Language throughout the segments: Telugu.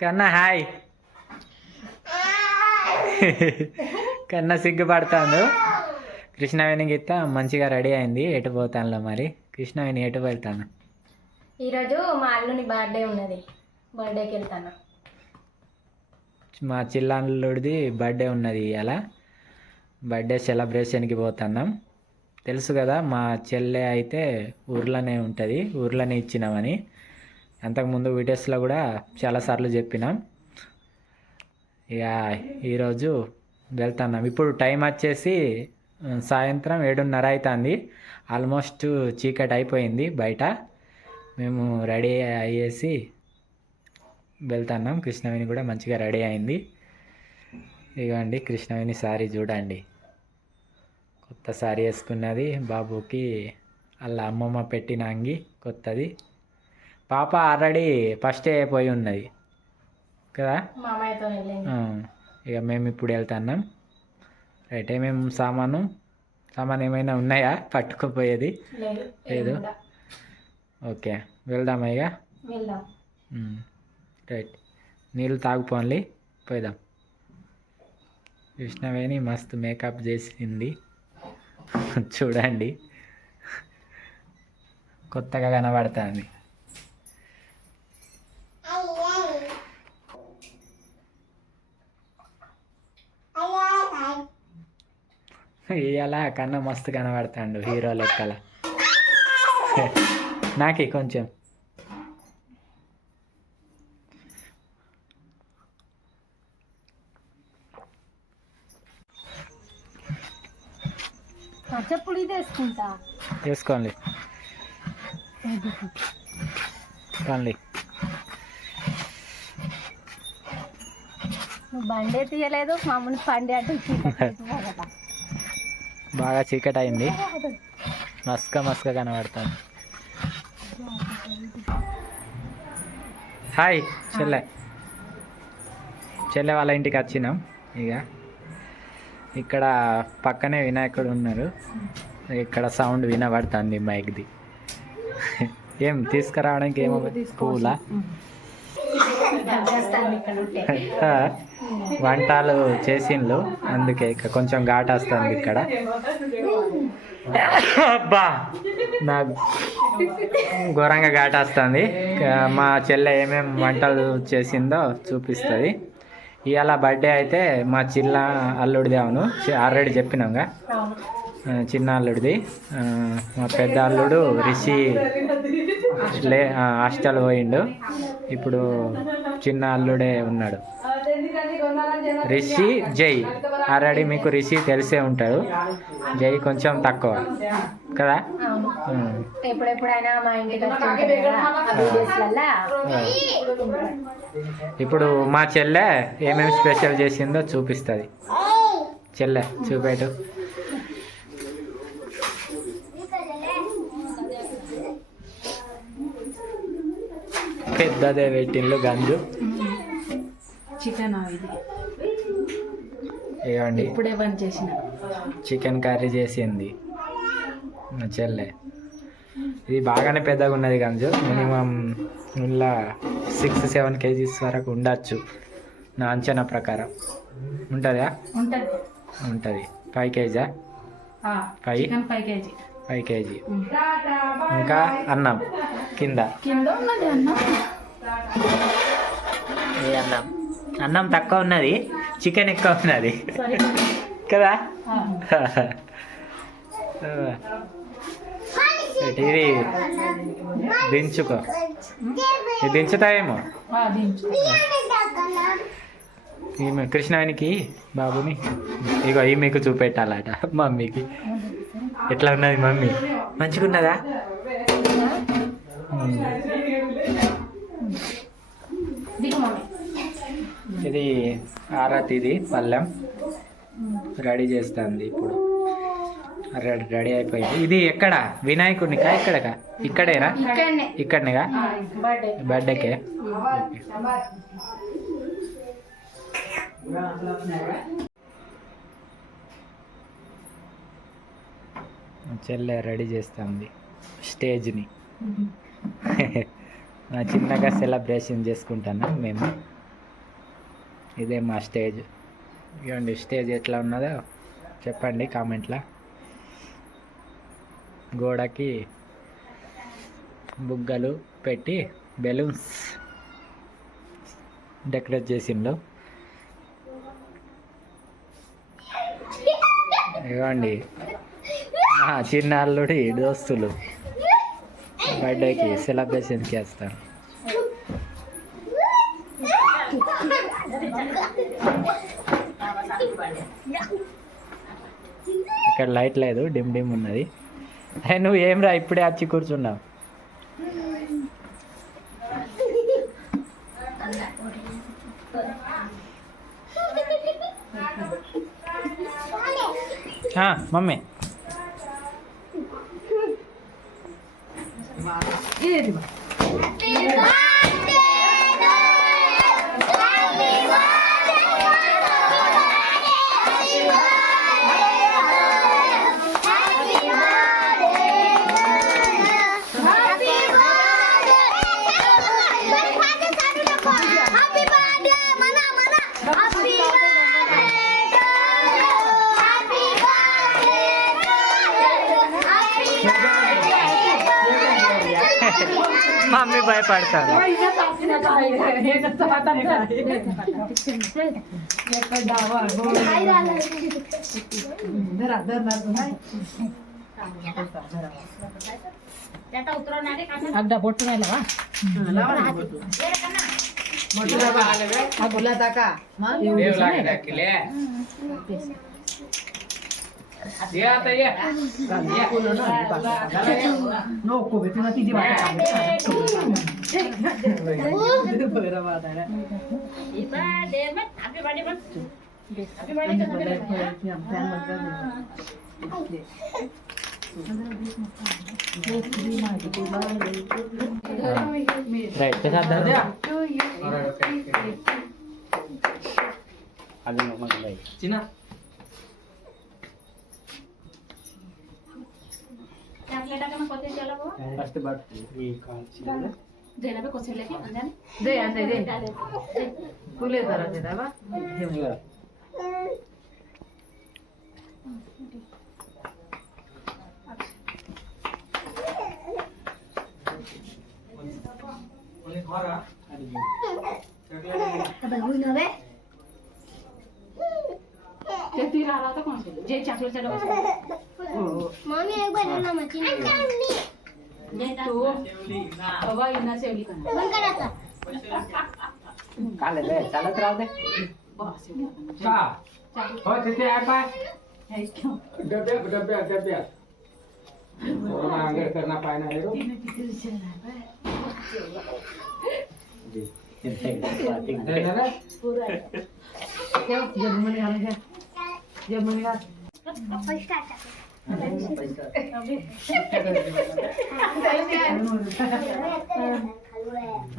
కన్నా హాయ్. కన్నా సిగ్గుపడతాను. కృష్ణవేణి గీత మంచిగా రెడీ అయింది. ఎటు పోతానులో మరి కృష్ణవేణి ఎటు వెళ్తాను? ఈరోజు మా అల్లుని బర్త్డే ఉన్నది, బర్త్డేకి వెళ్తాను. మా చిల్లాల్లుడిది బర్త్డే ఉన్నది. అలా బర్త్డే సెలబ్రేషన్కి పోతున్నాం. తెలుసు కదా, మా చెల్లె అయితే ఊర్లోనే ఉంటుంది, ఊర్లోనే ఇచ్చినామని. అంతకుముందు వీడియోస్లో కూడా చాలాసార్లు చెప్పినాం. ఇక ఈరోజు వెళ్తున్నాం. ఇప్పుడు టైం వచ్చేసి సాయంత్రం 7:30 అవుతుంది. ఆల్మోస్ట్ చీకటి అయిపోయింది బయట. మేము రెడీ అయ్యేసి వెళ్తున్నాం. కృష్ణవేణి కూడా మంచిగా రెడీ అయింది. ఇదిగోండి కృష్ణవేణి శారీ చూడండి, కొత్త శారీ వేసుకున్నది. బాబుకి వాళ్ళ అమ్మమ్మ పెట్టిన అంగి కొత్తది. పాప ఆల్రెడీ ఫస్ట్ అయిపోయి ఉన్నది కదా. ఇక మేము ఇప్పుడు వెళ్తున్నాం. రైట్. ఏమేమి సామాను ఏమైనా ఉన్నాయా పట్టుకుపోయేది? లేదు. ఓకే, వెళ్దామా ఇక? రైట్. నీళ్ళు తాగుపోన్లీ, పోయిదాం. కృష్ణవేణి మస్తు మేకప్ చేసింది చూడండి, కొత్తగా కనబడుతుంది. ఇవాళ కన్నా మస్తు కనబడతాడు, హీరో లెక్కల. నాకి కొంచెం చెప్పులు ఇది వేసుకుంటా. వేసుకోండి కాండి. బండే తీయలేదు, మామూలు పండి అటు బాగా చీకటి అయింది, మస్క కనబడుతుంది. హాయ్ చెల్లె వాళ్ళ ఇంటికి వచ్చినాం. ఇక ఇక్కడ పక్కనే వినాయకుడు ఉన్నారు. ఇక్కడ సౌండ్ వినబడుతుంది మైక్ది. ఏం తీసుకురావడానికి ఏమో పూలా వంటలు చేసిండ్లు, అందుకే ఇక కొంచెం ఘాట్ వస్తుంది ఇక్కడ. అబ్బా, నాకు ఘోరంగా ఘాట్ వస్తుంది. మా చెల్లె ఏమేమి వంటలు చేసిందో చూపిస్తుంది. ఇవాళ బర్త్డే అయితే మా అల్లుడిది. అవును, ఆల్రెడీ చెప్పినాంగా, చిన్న అల్లుడిది. మా పెద్ద అల్లుడు రిషి హాస్టల్ పోయిండు. ఇప్పుడు చిన్న అల్లుడే ఉన్నాడు, రిషి. జై ఆల్రెడీ మీకు రిషి తెలిసే ఉంటాడు, జై కొంచెం తక్కువ కదా. ఇప్పుడు మా చెల్లె ఏమేమి స్పెషల్ చేసిందో చూపిస్తుంది. చెల్లె చూపేటు. పెద్దదే పెట్టిండ్లు గంజు. చికెన్ ఇవ్వండి, ఇప్పుడే బంద్ చేసిన. చికెన్ కర్రీ చేసింది మా చెల్లె. ఇది బాగానే పెద్దగా ఉన్నది గంజు. మినిమం ఇలా 6-7 kgs వరకు ఉండొచ్చు నా అంచనా ప్రకారం. ఉంటుందా? ఉంటుంది. 5 kg. 5 kg. ఇంకా అన్నం కింద. అన్నం తక్కువ ఉన్నది, చికెన్ ఎక్కువ ఉన్నది కదా. ఇది దించుకో, ఇది దించుతావేమో. ఈమె కృష్ణవేణికి బాబుని ఇగో ఈ మీకు చూపెట్టాలట మమ్మీకి. ఎట్లా ఉన్నది మమ్మీ? మంచిగా ఉన్నదా? ఇది ఆరతిది పళ్ళెం రెడీ చేస్తుంది ఇప్పుడు. రెడీ అయిపోయింది. ఇది ఎక్కడ? వినాయకుడినికా ఇక్కడకా? ఇక్కడేనా? ఇక్కడనేగా బర్త్డేకే. చెల్లె రెడీ చేస్తుంది స్టేజ్ని. చిన్నగా సెలబ్రేషన్ చేసుకుంటాను మేము. ఇదే మా స్టేజ్. ఇవ్వండి స్టేజ్ ఎట్లా ఉన్నదో చెప్పండి కామెంట్లో. గోడకి బుగ్గలు పెట్టి బెలూన్స్ డెకరేట్ చేసిండు. ఇవ్వండి మా చిన్న అల్లుడి దోస్తులు బర్త్డేకి సెలబ్రేషన్కి వస్తారు. ఇక్కడ లైట్ లేదు, డిమ్ డిమ్ ఉన్నది. నువ్వు ఏం రా ఇప్పుడే వచ్చి కూర్చున్నావు. మమ్మీ మమ్మీ భయపడతాను. అడ్డ బొట్టు మేలవా రైట్ అది చిన్న ఫస్ట్ బట్ मम्मी एक बार ना मची काले चालत राहू दे. हो तिथे आहे पाय डब्यात कोरोना आंगेडकर ना पाय नाही रो.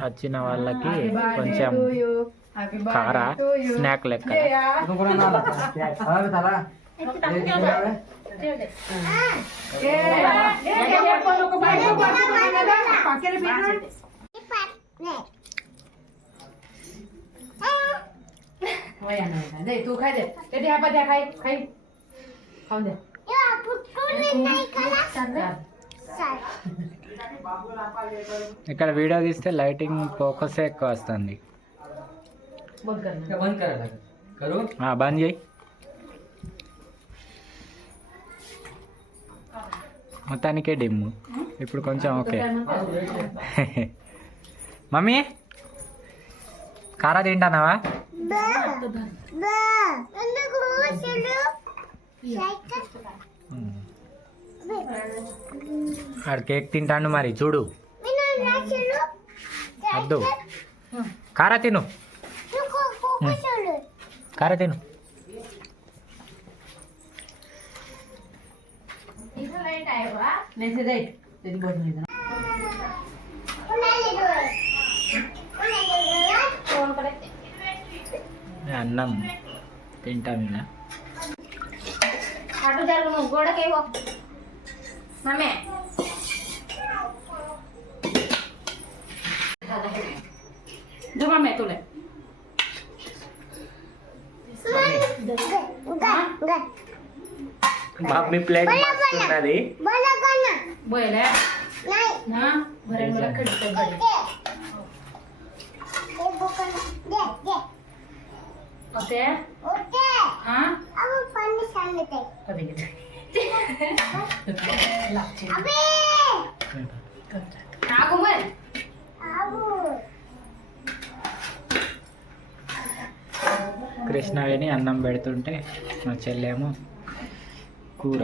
వచ్చిన వాళ్ళకి కొంచెం కార స్నాక్ లెక్క. तू खाय दे खाई खाऊन दे. ఇక్కడ వీడియో తీస్తే లైటింగ్ ఫోకస్ ఎక్కువ వస్తుంది. బంద్ చేయి. మొత్తానికే డిమ్. ఇప్పుడు కొంచెం ఓకే. మమ్మీ కారా తింటానావా? ఆడు కేక్ తింటాను మరి చూడు. అద్దు కారా తిను, కారా తిను. అన్నం తింటాను ఇలా. అటు జరుగు నువ్వు గోడకేవో మమ్మే. जो मम्मी तुले మమ్మీ ప్లేట్ మస్తున్నది. बोले ना बरं मला खडतं बरं. ओके हाँ कभी आगो मत కృష్ణవేణి అన్నం పెడుతుంటే మా చెల్లేమో కూర.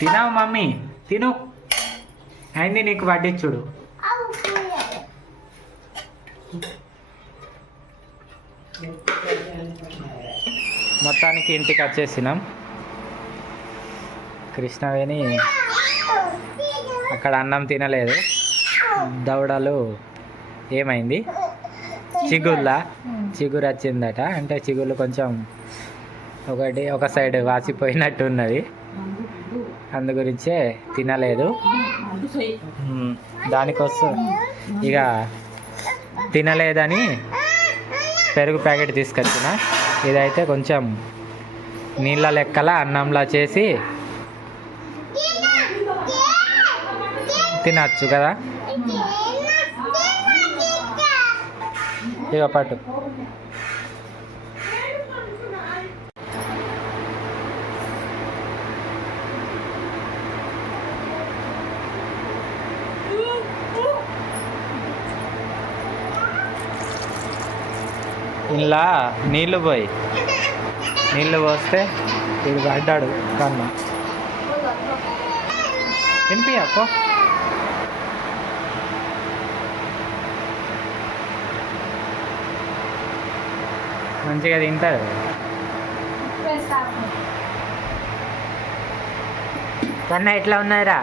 తినావు మమ్మీ, తిను. అయింది నీకు వడ్డించుడు. మొత్తానికి ఇంటికి వచ్చేసినాం. కృష్ణవేణి అక్కడ అన్నం తినలేదు. దవడలు ఏమైంది, చిగురు వచ్చిందట. అంటే చిగుళ్ళు కొంచెం ఒక సైడ్ వాసిపోయినట్టు ఉన్నది. అందు గురించే తినలేదు. దానికోసం ఇక తినలేదని పెరుగు ప్యాకెట్ తీసుకొచ్చిన. ఇదైతే కొంచెం నీళ్ళ లెక్కల అన్నంలా చేసి తినచ్చు కదా. ఇక పట్టు. ఇలా నీళ్ళు పోస్తే ఇది పడ్డాడు కన్నా. తినిపి అప్పో. మంచిగా తింటారు. కన్నా ఎట్లా ఉన్నాయిరా?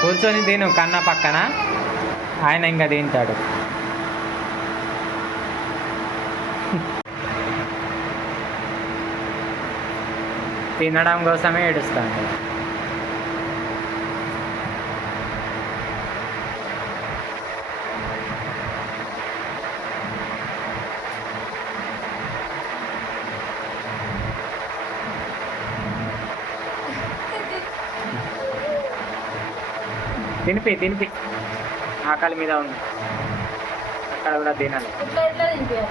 కూర్చొని తిను కన్నా పక్కన, ఆయన ఇంకా తింటాడు. తినడం కోసమే ఏడుస్తాడు. తినిపి ఆకలి మీద ఉంది. అక్కడ కూడా తినాలి. ఎట్లా తినిపించాలి?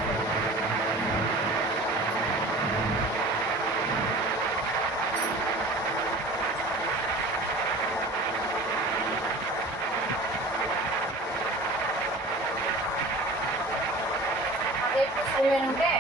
అదే ఉంటే